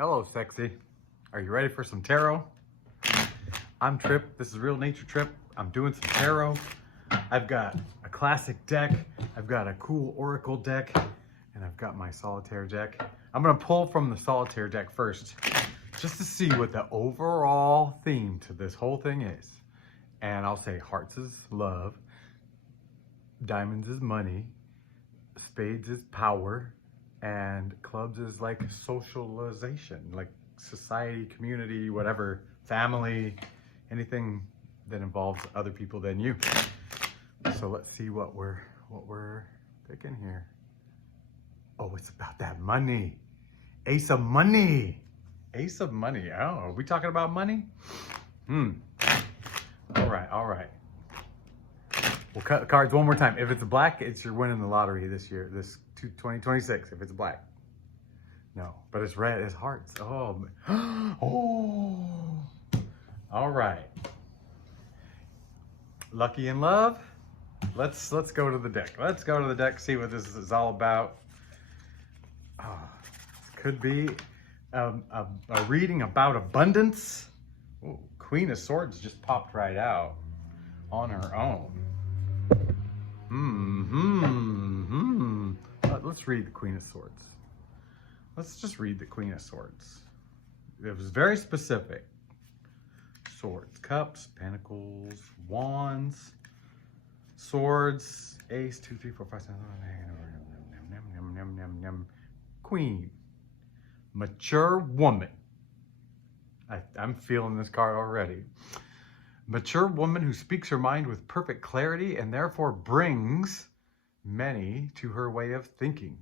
Hello, sexy. Are you ready for some tarot? I'm Trip. This is Real Nature Trip. I'm doing some tarot. I've got a classic deck. I've got a cool oracle deck. And I've got my solitaire deck. I'm going to pull from the solitaire deck first, just to see what the overall theme to this whole thing is. And I'll say hearts is love. Diamonds is money. Spades is power. And clubs is like socialization, like society, community, whatever, family, anything that involves other people than you. So let's see what we're picking here. Oh, it's about that money. Ace of money. Ace of money. Oh, are we talking about money? All right. We'll cut the cards one more time. If it's black, it's you're winning the lottery this year, this 2026, if it's black. No, but it's red, it's hearts. Oh, oh. All right. Lucky in love. Let's go to the deck. Let's go to the deck, see what this is all about. Oh, this could be a reading about abundance. Ooh, Queen of Swords just popped right out on her own. Let's read the Queen of Swords. Let's just read the Queen of Swords. It was very specific. Swords, cups, pentacles, wands, swords, ace, 2, 3, 4, 5, 6, 7, Queen, mature woman. I'm feeling this card already. Mature woman who speaks her mind with perfect clarity and therefore brings many to her way of thinking.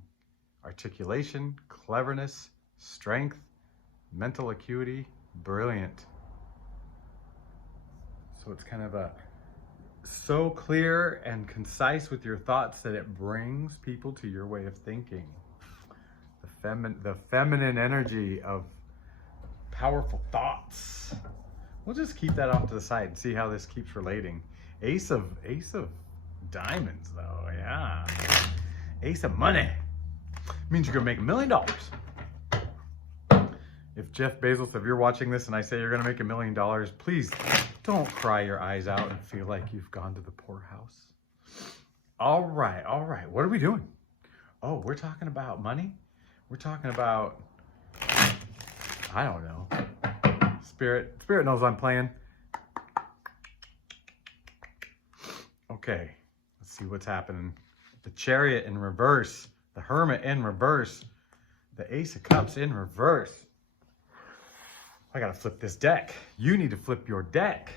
Articulation, cleverness, strength, mental acuity, brilliant. So it's kind of so clear and concise with your thoughts that it brings people to your way of thinking. The feminine energy of powerful thoughts. We'll just keep that off to the side and see how this keeps relating. Ace of diamonds though, yeah. Ace of money. Means you're gonna make $1 million. If Jeff Bezos, if you're watching this and I say you're gonna make $1 million, please don't cry your eyes out and feel like you've gone to the poorhouse. All right. What are we doing? Oh, we're talking about money? We're talking about, I don't know. Spirit knows I'm playing. Okay, let's see what's happening. The Chariot in reverse, the Hermit in reverse, the Ace of Cups in reverse. I gotta flip this deck. You need to flip your deck.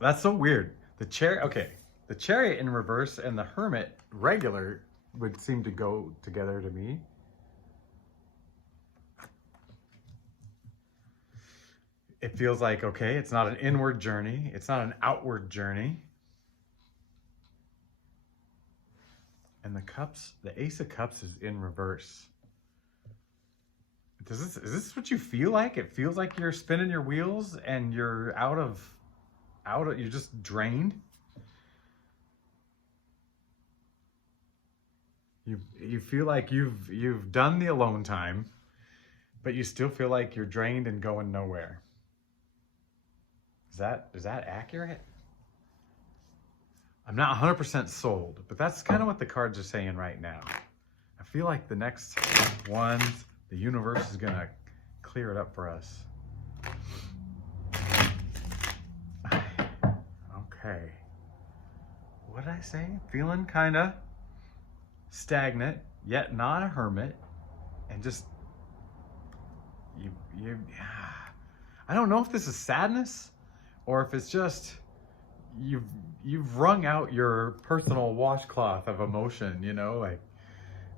That's so weird. The Chariot in reverse and the Hermit regular would seem to go together to me. It feels like, okay, it's not an inward journey. It's not an outward journey. And the cups, the Ace of Cups is in reverse. Is this what you feel like? It feels like you're spinning your wheels and you're you're just drained. You feel like you've done the alone time, but you still feel like you're drained and going nowhere. Is that accurate? I'm not 100% sold, but that's kind of what the cards are saying right now. I feel like the next ones, the universe is gonna clear it up for us. Okay. What did I say? Feeling kind of stagnant, yet not a hermit, and just I don't know if this is sadness or if it's just you've wrung out your personal washcloth of emotion, you know, like,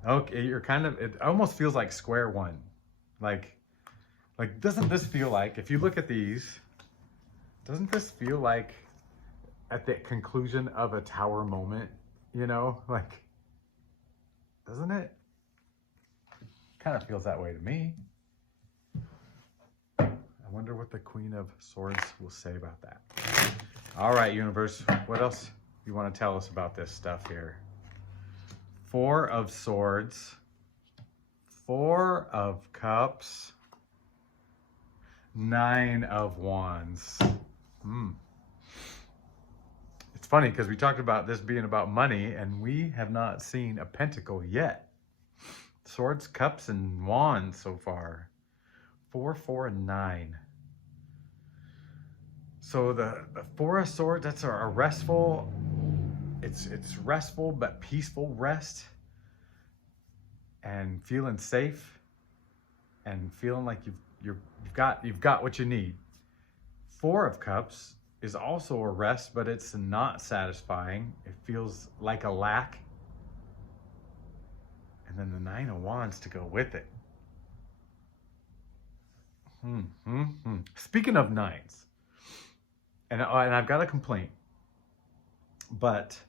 okay, you're kind of, it almost feels like square one. Like doesn't this feel like, if you look at these, doesn't this feel like at the conclusion of a tower moment, you know, like, doesn't it? Kind of feels that way to me. I wonder what the Queen of Swords will say about that. All right, universe, what else you want to tell us about this stuff here? 4 of Swords, Four of Cups, Nine of Wands. It's funny because we talked about this being about money and we have not seen a pentacle yet. Swords, Cups, and Wands so far. 4, 4, and 9. So the Four of Swords, that's a restful, it's restful but peaceful rest, and feeling safe and feeling like you've got what you need. Four of Cups is also a rest, but it's not satisfying. It feels like a lack. And then the Nine of Wands to go with it. Speaking of nines, and I've got a complaint, but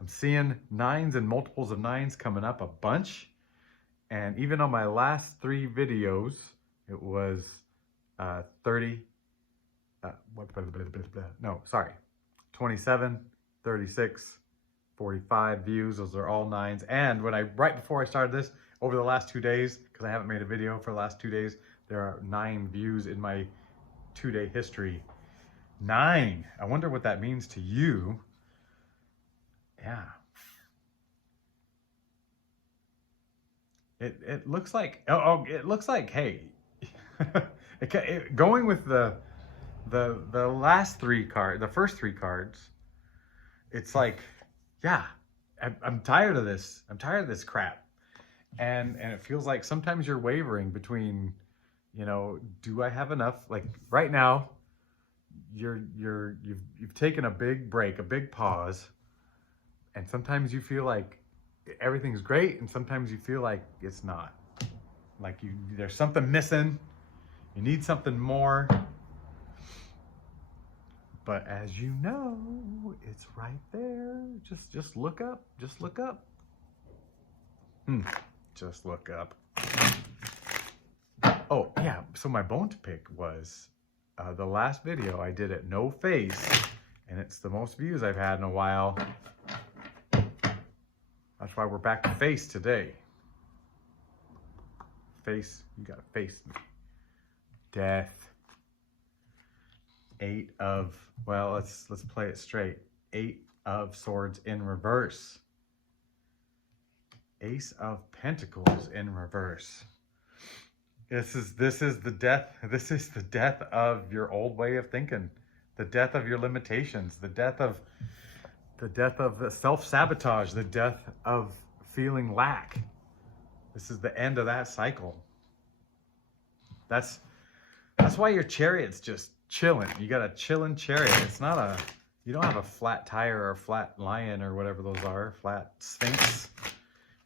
I'm seeing nines and multiples of nines coming up a bunch. And even on my last 3 videos, it was 27, 36, 45 views. Those are all nines. And right before I started this, over the last 2 days, because I haven't made a video for the last 2 days, there are 9 views in my 2-day history. 9. I wonder what that means to you. Yeah. It looks like, it looks like, hey, going with the last 3 cards, the first 3 cards, it's like, yeah, I'm tired of this. I'm tired of this crap. And it feels like sometimes you're wavering between, you know, do I have enough? Like right now, you've taken a big break, a big pause, and sometimes you feel like everything's great, and sometimes you feel like it's not. Like there's something missing. You need something more. But as you know, it's right there. Just look up. Just look up. Just look up. Oh, yeah. So my bone to pick was the last video I did it no face, and it's the most views I've had in a while. That's why we're back to face today. Face, you gotta face me. Death. 8 of, well, let's play it straight. 8 of Swords in reverse. Ace of Pentacles in reverse. This is the death. This is the death of your old way of thinking. The death of your limitations. The death of the self-sabotage. The death of feeling lack. This is the end of that cycle. That's why your Chariot's just chilling. You got a chilling Chariot. It's not you don't have a flat tire or a flat lion or whatever those are, flat Sphinx.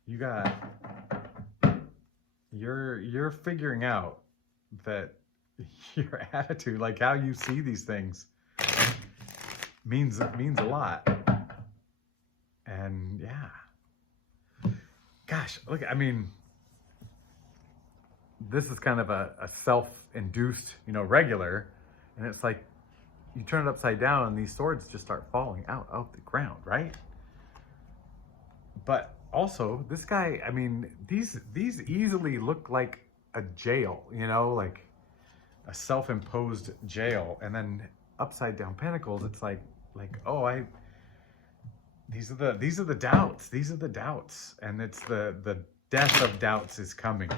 You're figuring out that your attitude, like how you see these things, means a lot. And yeah, gosh, look, I mean, this is kind of a self-induced, regular, and it's like you turn it upside down and these swords just start falling out of the ground, right? But also, this guy, I mean, these easily look like a jail, like a self-imposed jail. And then upside down pentacles, it's like, oh, these are the doubts. These are the doubts. And it's the death of doubts is coming.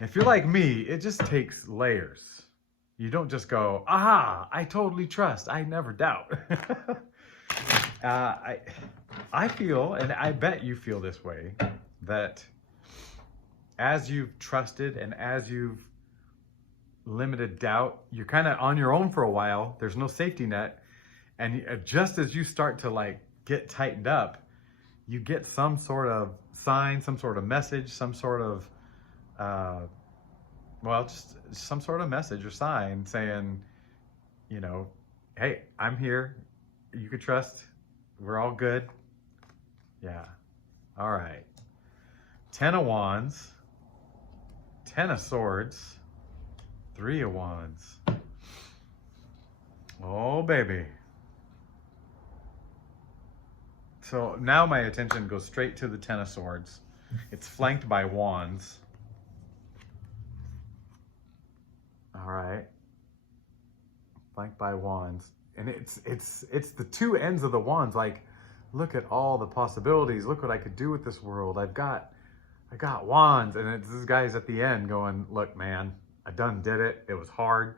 If you're like me, it just takes layers. You don't just go, aha, I totally trust. I never doubt. I feel, and I bet you feel this way, that as you've trusted and as you've limited doubt, you're kind of on your own for a while. There's no safety net. And just as you start to get tightened up, you get some sort of sign, some sort of message, some sort of, just some sort of message or sign saying, hey, I'm here. You can trust. We're all good. Yeah. All right. 10 of Wands. 10 of Swords. 3 of Wands. Oh, baby. So now my attention goes straight to the 10 of Swords. It's flanked by Wands. All right. Flanked by wands. And it's the two ends of the wands. Like, look at all the possibilities. Look what I could do with this world. I got wands. And it's this guy's at the end going, look, man, I done did it. It was hard.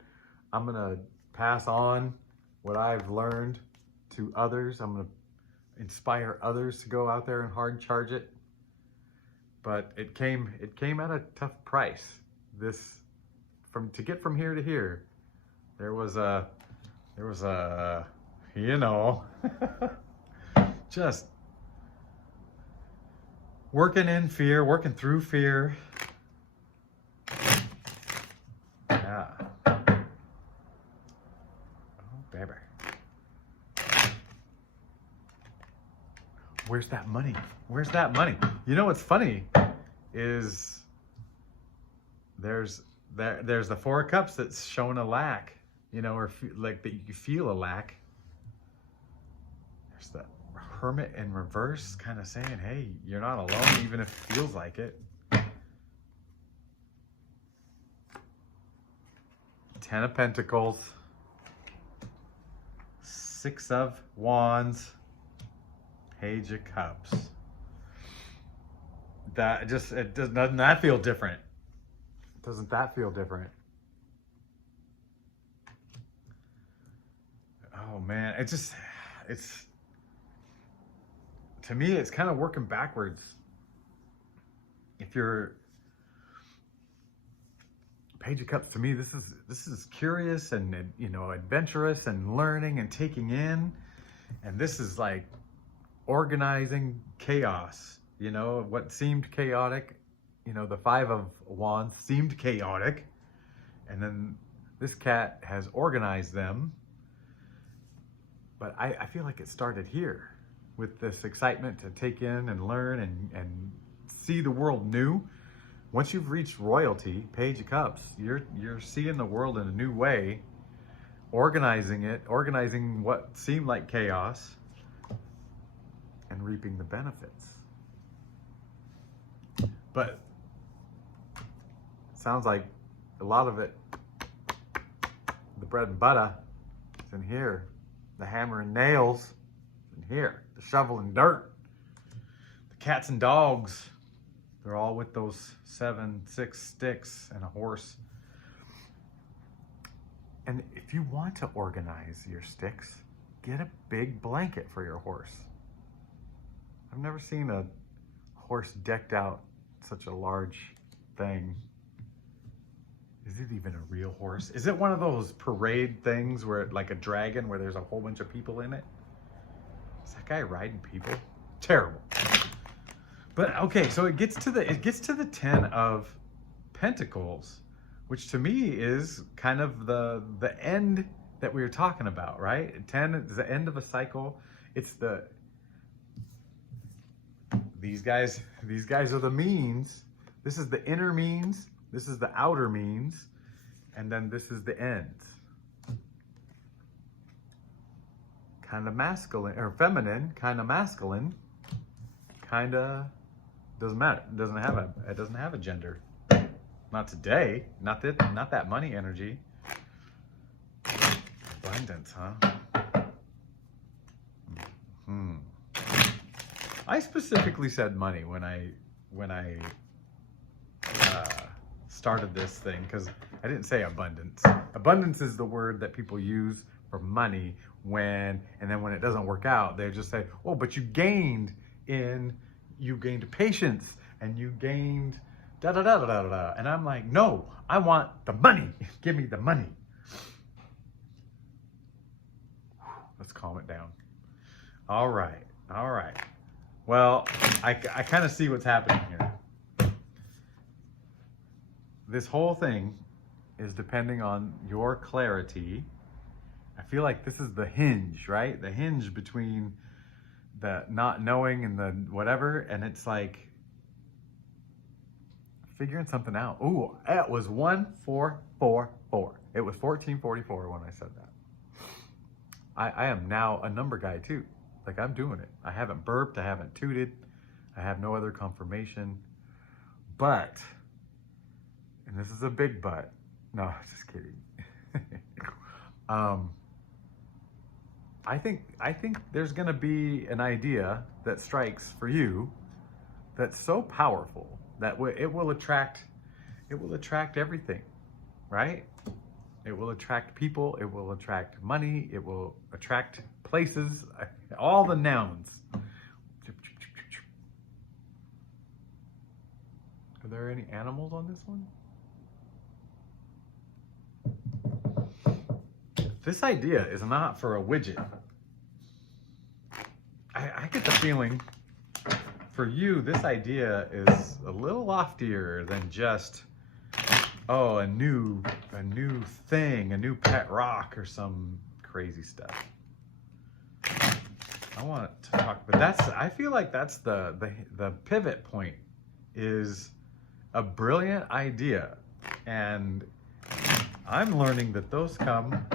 I'm going to pass on what I've learned to others. I'm going to inspire others to go out there and hard charge it. But it came at a tough price. To get from here to here, there was a, you know, just working in fear, working through fear. Yeah. Oh, baby. Where's that money? Where's that money? You know what's funny is there's the Four of Cups that's showing a lack, you know, or like that you feel a lack. There's the Hermit in reverse, kind of saying, hey, you're not alone, even if it feels like it. Ten of Pentacles, Six of Wands, Page of Cups. Doesn't that feel different? Doesn't that feel different? Oh man, it's to me, it's kind of working backwards. If you're Page of Cups, to me, this is curious and, you know, adventurous and learning and taking in, and this is like organizing chaos. You know, what seemed chaotic, you know, the Five of Wands seemed chaotic, and then this cat has organized them. But I feel like it started here with this excitement to take in and learn and see the world new. Once you've reached royalty, Page of Cups, you're seeing the world in a new way, organizing what seemed like chaos, and reaping the benefits. But it sounds like a lot of it, the bread and butter, is in here. The hammer and nails is in here. The shovel and dirt. The cats and dogs, they're all with those 6 sticks and a horse. And if you want to organize your sticks, get a big blanket for your horse. I've never seen a horse decked out such a large thing. Is it even a real horse? Is it one of those parade things where, like a dragon, where there's a whole bunch of people in it? Is that guy riding people? Terrible. But okay, so it gets to the Ten of Pentacles, which to me is kind of the end that we were talking about, right? 10 is the end of a cycle. It's these guys are the means. This is the inner means. This is the outer means. And then this is the ends. Kind of masculine or feminine, kind of masculine, kind of doesn't matter. It doesn't have a gender. Not today. Not that money energy. Abundance, huh? I specifically said money when I started this thing, because I didn't say abundance. Abundance is the word that people use for money and then when it doesn't work out, they just say, oh, but you gained patience and you gained da da da da da da. And I'm like, no, I want the money. Give me the money. Let's calm it down. All right. Well, I kind of see what's happening here. This whole thing is depending on your clarity. I feel like this is the hinge, right? The hinge between the not knowing and the whatever. And it's like figuring something out. Ooh, it was 1444. It was 1444 when I said that. I am now a number guy too. Like, I'm doing it. I haven't burped. I haven't tooted. I have no other confirmation. But, and this is a big but, No, just kidding. um, I think there's gonna be an idea that strikes for you that's so powerful that it will attract everything, right? It will attract people, it will attract money, it will attract places, all the nouns. Are there any animals on this one? This idea is not for a widget. I get the feeling for you, this idea is a little loftier than just, oh, a new thing, a new pet rock or some crazy stuff. I want to talk, but I feel like that's the pivot point is a brilliant idea. And I'm learning that those come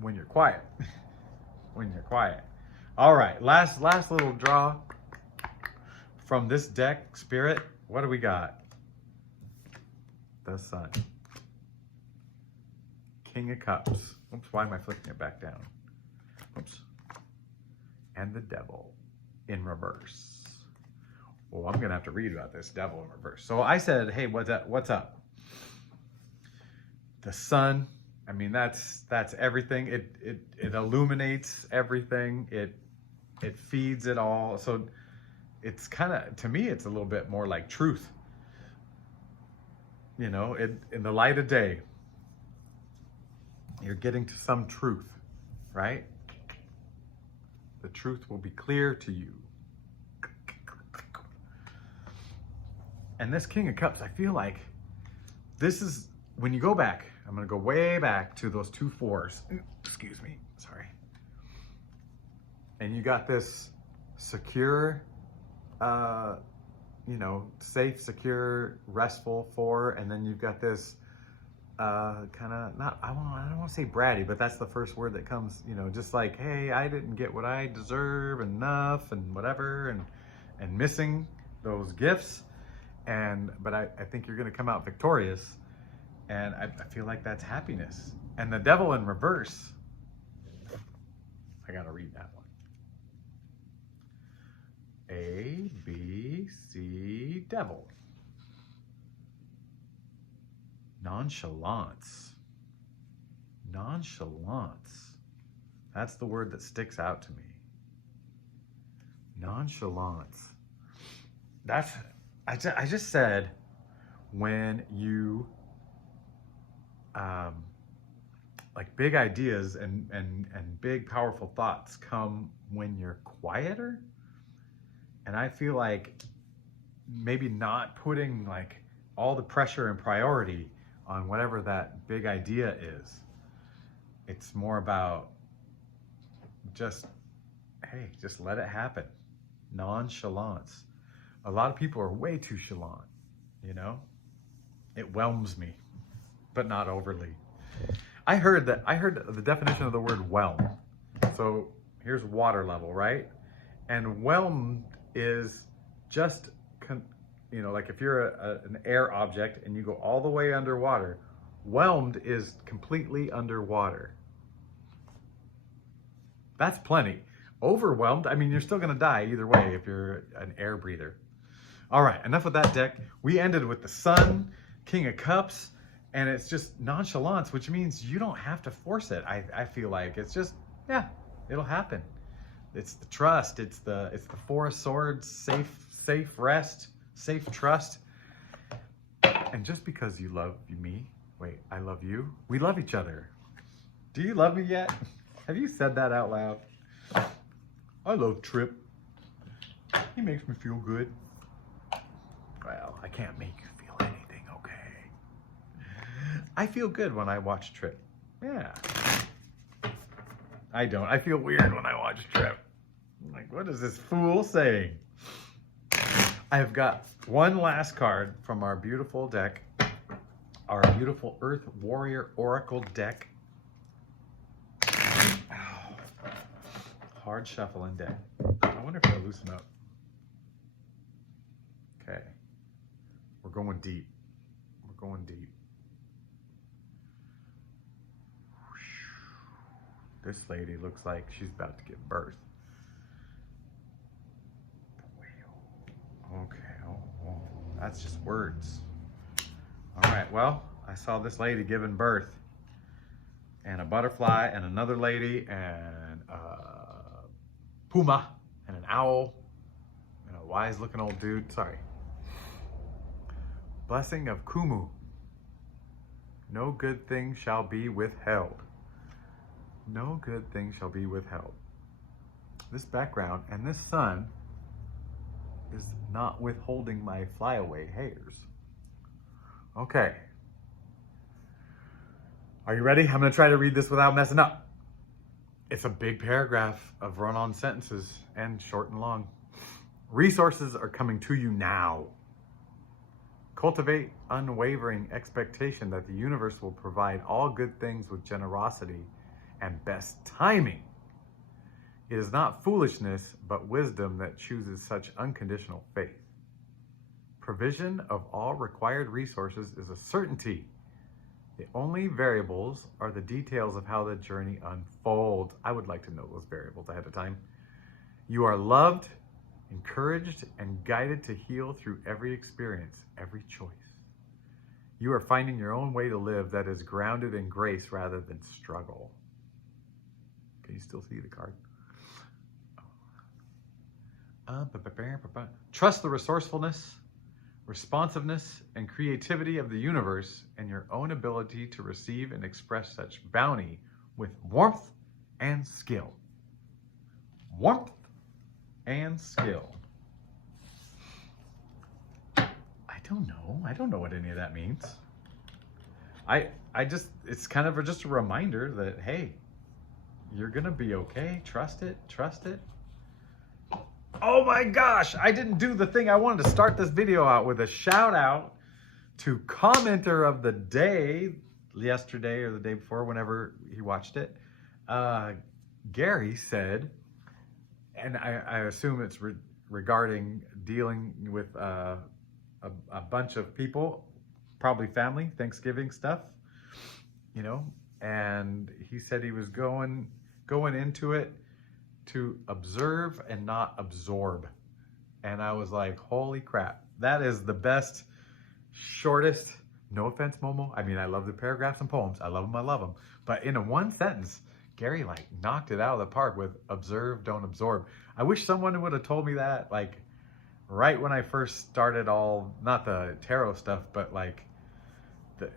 when you're quiet. When you're quiet. All right, last little draw from this deck, Spirit. What do we got? The Sun. King of Cups. Oops, why am I flicking it back down? Oops. And the Devil in reverse. Well, I'm gonna have to read about this Devil in reverse. So I said, hey, what's up? The Sun. I mean, that's everything. It illuminates everything. It feeds it all. So it's kind of, to me, it's a little bit more like truth. You know, in the light of day, you're getting to some truth, right? The truth will be clear to you. And this King of Cups, I feel like this is, when you go back, I'm going to go way back to those 2 4s. Excuse me, sorry. And you got this secure, safe, secure, restful 4, and then you've got this kind of, I don't want to say bratty, but that's the first word that comes, just like, hey, I didn't get what I deserve enough and whatever, and missing those gifts. But I think you're going to come out victorious. And I feel like that's happiness. And the Devil in reverse, I got to read that one. A, B, C, Devil. Nonchalance. Nonchalance. That's the word that sticks out to me. Nonchalance. I just said, when you like big ideas and big powerful thoughts come when you're quieter. And I feel like maybe not putting like all the pressure and priority on whatever that big idea is. It's more about just, hey, just let it happen. Nonchalance. A lot of people are way too chalant, It whelms me, but not overly. I heard the definition of the word whelm. So here's water level, right? And whelmed is just, like if you're an air object and you go all the way underwater, whelmed is completely underwater. That's plenty. Overwhelmed, I mean, you're still gonna die either way if you're an air breather. All right, enough of that deck. We ended with the Sun, King of Cups, and it's just nonchalance, which means you don't have to force it. I feel like it's just, yeah, it'll happen. It's the trust. It's the 4 of Swords, safe rest, safe trust. And just because you love me, wait, I love you. We love each other. Do you love me yet? Have you said that out loud? I love Trip. He makes me feel good. Well, I can't make you feel anything, okay? I feel good when I watch Trip. Yeah. I don't. I feel weird when I watch Trip. I'm like, what is this fool saying? I've got one last card from our beautiful deck, our beautiful Earth Warrior Oracle deck. Oh, hard shuffling deck. I wonder if it'll loosen up. Okay. We're going deep. We're going deep. This lady looks like she's about to give birth. Okay, oh, that's just words. All right, well, I saw this lady giving birth, and a butterfly, and another lady, and a puma, and an owl, and a wise looking old dude, sorry. Blessing of Kumu. No good thing shall be withheld. No good thing shall be withheld. This background and this sun is not withholding my flyaway hairs. Okay. Are you ready? I'm going to try to read this without messing up. It's a big paragraph of run-on sentences and short and long. Resources are coming to you now. Cultivate unwavering expectation that the universe will provide all good things with generosity and best timing. It is not foolishness, but wisdom that chooses such unconditional faith. Provision of all required resources is a certainty. The only variables are the details of how the journey unfolds. I would like to know those variables ahead of time. You are loved, encouraged, and guided to heal through every experience, every choice. You are finding your own way to live that is grounded in grace rather than struggle. Can you still see the card? Trust the resourcefulness, responsiveness, and creativity of the universe and your own ability to receive and express such bounty with warmth and skill. Warmth and skill. I don't know what any of that means. It's kind of just a reminder that, hey, you're gonna be okay. Trust it. Oh my gosh, I didn't do the thing. I wanted to start this video out with a shout out to commenter of the day, yesterday or the day before, whenever he watched it. Gary said, and I assume it's regarding dealing with a bunch of people, probably family, Thanksgiving stuff, you know, and he said he was going into it to observe and not absorb. And I was like, holy crap, that is the best, shortest, no offense, Momo. I mean, I love the paragraphs and poems. I love them. But in a one sentence, Gary like knocked it out of the park with observe, don't absorb. I wish someone would have told me that like right when I first started not the tarot stuff, but like the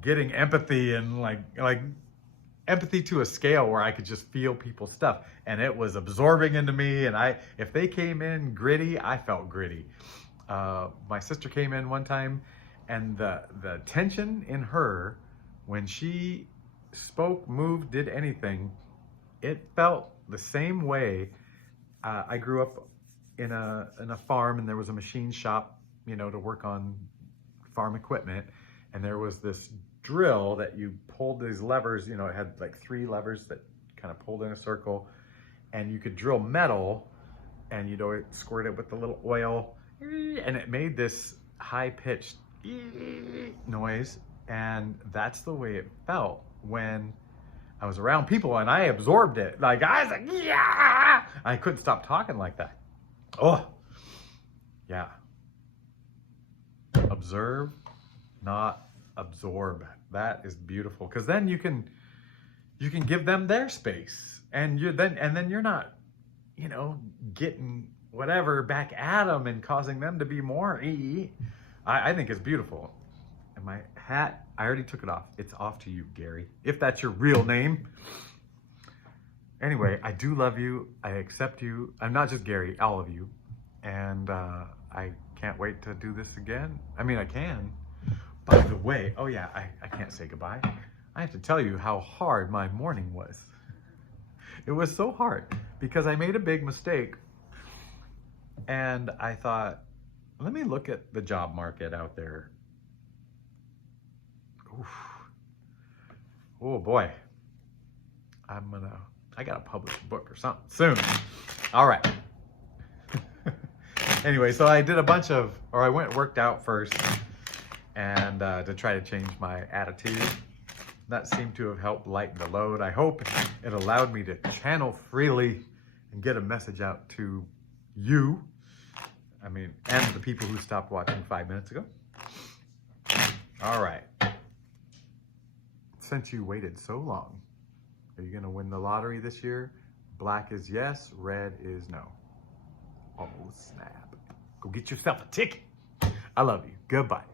getting empathy and like empathy to a scale where I could just feel people's stuff, and it was absorbing into me. And if they came in gritty, I felt gritty. My sister came in one time, and the tension in her when she spoke, moved, did anything, it felt the same way. I grew up in a farm, and there was a machine shop, you know, to work on farm equipment, and there was this drill that you pulled these levers, you know, it had like 3 levers that kind of pulled in a circle, and you could drill metal, and you know, it squirted with the little oil, and it made this high-pitched noise. And that's the way it felt when I was around people, and I absorbed it. Like I was like, yeah, I couldn't stop talking like that. Oh yeah. Observe, not absorb. That is beautiful, because then you can give them their space, and then you're not, you know, getting whatever back at them and causing them to be more. I think it's beautiful. And my hat, I already took it off. It's off to you, Gary, if that's your real name. Anyway, I do love you. I accept you. I'm not just Gary, all of you. And I can't wait to do this again. I mean, I can. By the way, oh yeah, I can't say goodbye. I have to tell you how hard my morning was. It was so hard because I made a big mistake, and I thought, let me look at the job market out there. Oof. Oh boy. I gotta publish a book or something soon. All right. Anyway, so I did I went and worked out first, and to try to change my attitude. That seemed to have helped lighten the load. I hope it allowed me to channel freely and get a message out to you. I mean, and the people who stopped watching 5 minutes ago. All right. Since you waited so long, are you going to win the lottery this year? Black is yes, red is no. Oh, snap. Go get yourself a ticket. I love you. Goodbye.